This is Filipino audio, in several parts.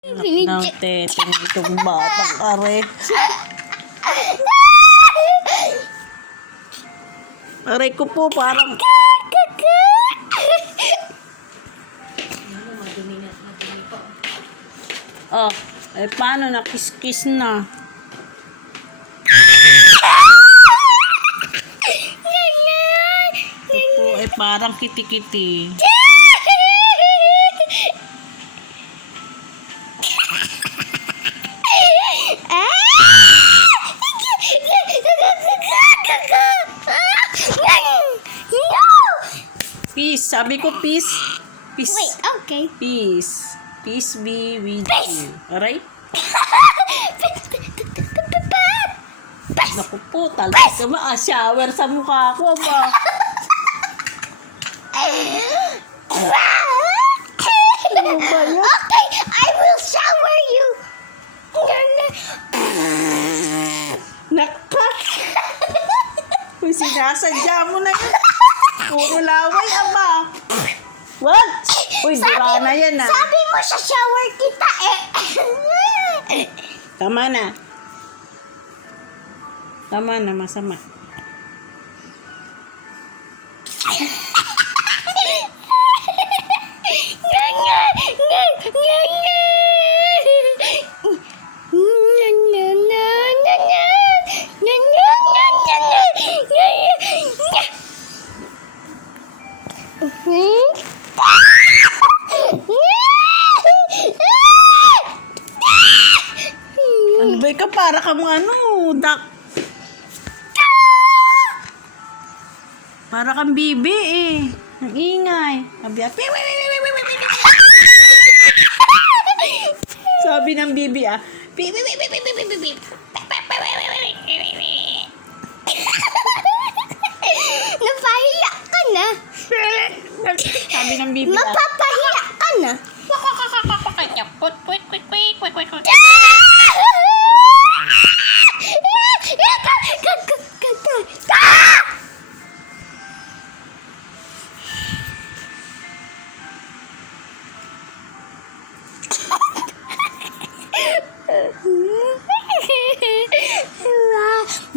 Nate, itong batang are. Aray ko po, parang... Oh, eh paano na? Kiss-kiss na. Ito po, eh parang kiti-kiti. Peace. Sabi ko peace. Peace. Wait, okay. Peace. Peace be with you. Alright? Naku po, talaga ka ba? Shower sa mukha ko ba? Ano ba yan? Okay, I will shower you. Nakat! Kung sinasadya mo na yun. Puro laway, aba. What? Uy, dura na yan ah. Sabi mo sa shower kita eh. Tama na. Tama na, masama. Ano ba ka? Para ka mo ano, duck. Para kang bibi eh. Ang ingay. Sabi ng bibi ah. Napahiya ka na. Sabi ng bibi ah. Mapapahiya ka na.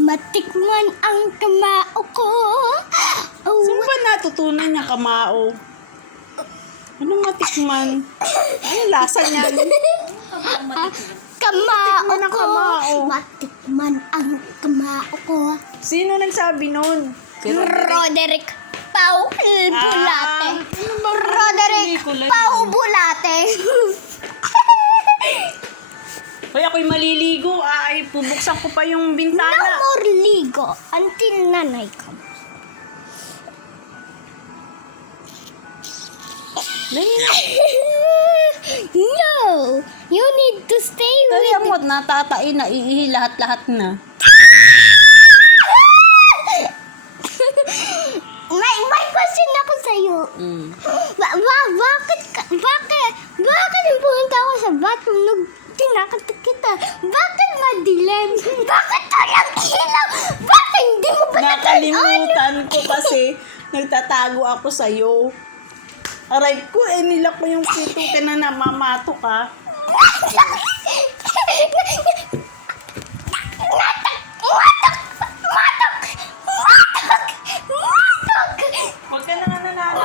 Matikman ang kamao ko. Saan ba natutunan niya kamao? Anong matikman? Ano lasa niyan? Kamao Matikman ang ko. kamao. Matikman ang kamao ko. Sino nagsabi nun? Roderick Pau Bulate. Ano ba? Roderick Nicolay? Pau Bulate. Hoy, ako'y maliligo. Ay, pubuksan ko pa yung No bintana. more ligo until nanay comes. Dali na. No! You need to stay Dali with mo, natatain na. Iihi lahat-lahat na. May question ako sa'yo. Bakit pumunta ako sa bathroom nung tinakatak kita? Bakit madilim? Bakit walang ilaw? Bakit hindi mo ba Nakalimutan ko kasi nagtatago ako sa'yo. Aray ko, nilak ko yung puto ka na namamato ka. Huwag ka na nga nanalo.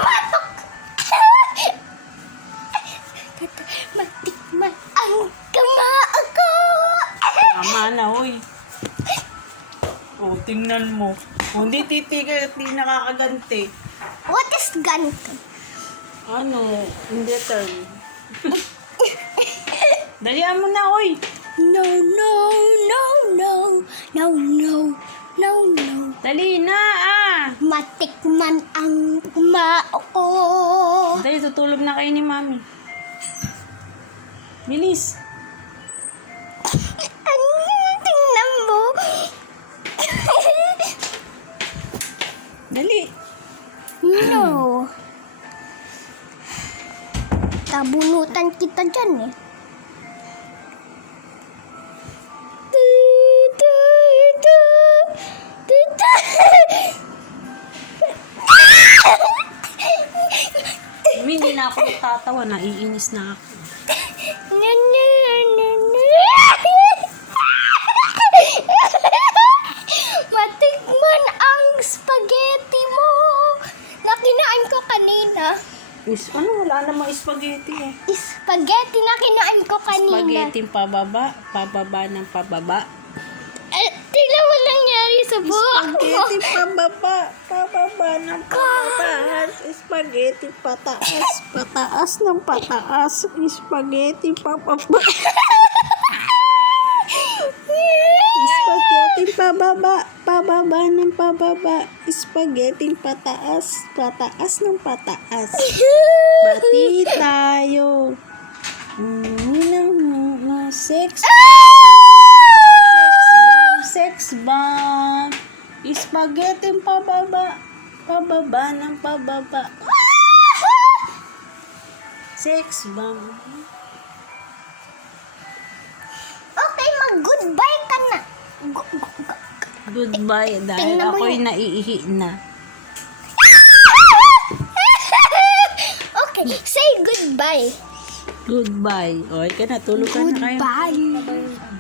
Matikman ang kamao ko. Tama na, hoy. O, tingnan mo. O, hindi titigil at di nakakaganti. What is ganito? Ano, hindi turn. Dalihan mo na, hoy. No, no, no, no, no, no, no, no. Dali na, ah. Matikman ang kamao ko. Dali, tutulog na kayo ni Mami. Bilis. Ano? Tingnan mo. Dali. No. Tabunutan kita dyan eh. Hindi na ako tatawa, naiinis na ako. Nene. spaghetti eh. Spaghetti na kinain ko kanina. Spaghetti pababa, pababa ng pababa. Tingnan mo nangyari sa buhok mo. Spaghetti pababa, pababa ng pababa. Spaghetti pataas, pataas ng pataas. Spaghetti pababa. Spaghetti pababa, pababa ng pababa. Spaghetti pataas, pataas ng pataas. Bati tayo. Sex sex bomb. Spaghetti pababa, pababa ng pababa. Sex bomb. Okay, mag-goodbye ka na. Goodbye dahil Tingnan mo ako'y naiihi na. Okay, say goodbye. Goodbye. O, ika na, tulog ka na kayo. Goodbye.